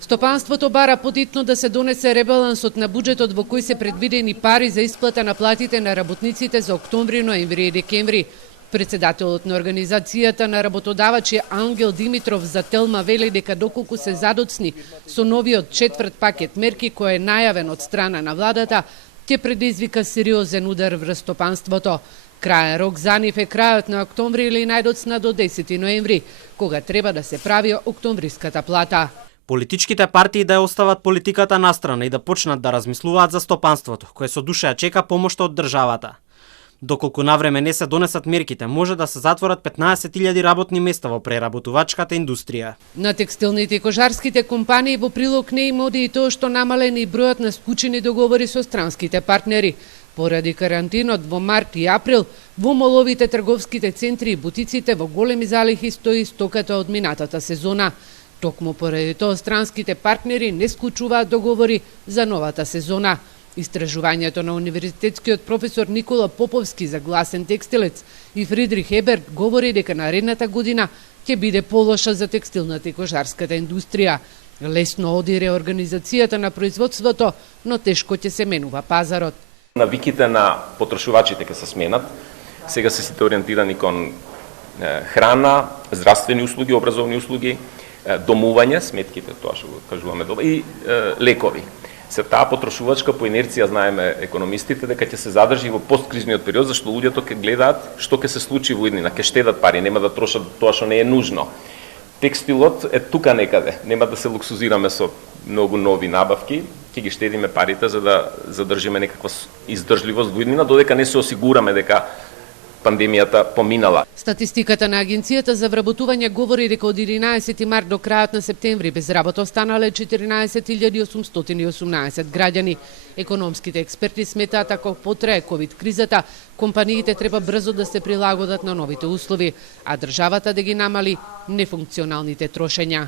Стопанството бара подитно да се донесе ребалансот на буџетот во кој се предвидени пари за исплата на платите на работниците за октомври, ноември и декември. Председателот на Организацијата на работодавачи Ангел Димитров за Телма вели дека доколку се задоцни со новиот четврт пакет мерки кој е најавен од страна на владата, ќе предизвика сериозен удар врз стопанството. Крајен рок за нив е крајот на октомври или најдоцна до 10 ноември, кога треба да се прави октомвриската плата. Политичките партии да ја остават политиката настрана и да почнат да размислуваат за стопанството, кое со душа ја чека помошта од државата. Доколку навреме не се донесат мерките, може да се затворат 15.000 работни места во преработувачката индустрија. На текстилните и кожарските компании во прилог не им оди и тоа што намален и бројот на склучени договори со странските партнери. Поради карантинот во март и април, во моловите, трговските центри и бутиците во големи залихи стои стоката од минатата сезона. Токму поради тоа странските партнери не склучуваат договори за новата сезона. Истражувањето на универзитетскиот професор Никола Поповски за Гласен текстилец и Фридрих Еберт говори дека наредната година ќе биде полоша за текстилната и кожарската индустрија. Лесно оди реорганизацијата на производството, но тешко ќе се менува пазарот. Навиките на потрошувачите ќе се сменат. Сега се сите ориентирани кон храна, здравствени услуги, образовни услуги, домување, сметките, тоа што го кажуваме добро, и лекови. Се таа потрошувачка по инерција знаеме економистите дека ќе се задржи во посткризниот период, зашто луѓето ќе гледаат што ќе се случи во иднина, ќе штедат пари, нема да трошат тоа што не е нужно. Текстилот е тука некаде, нема да се луксузираме со многу нови набавки, ќе ги штедиме парите за да задржиме некаква издржливост во иднина, додека не се осигураме дека пандемијата поминала. Статистиката на Агенцијата за вработување говори дека од 11 март до крајот на септември без работа останале 14.818 граѓани. Економските експерти сметаат ако потрае ковид кризата, компаниите треба брзо да се прилагодат на новите услови, а државата да ги намали нефункционалните трошења.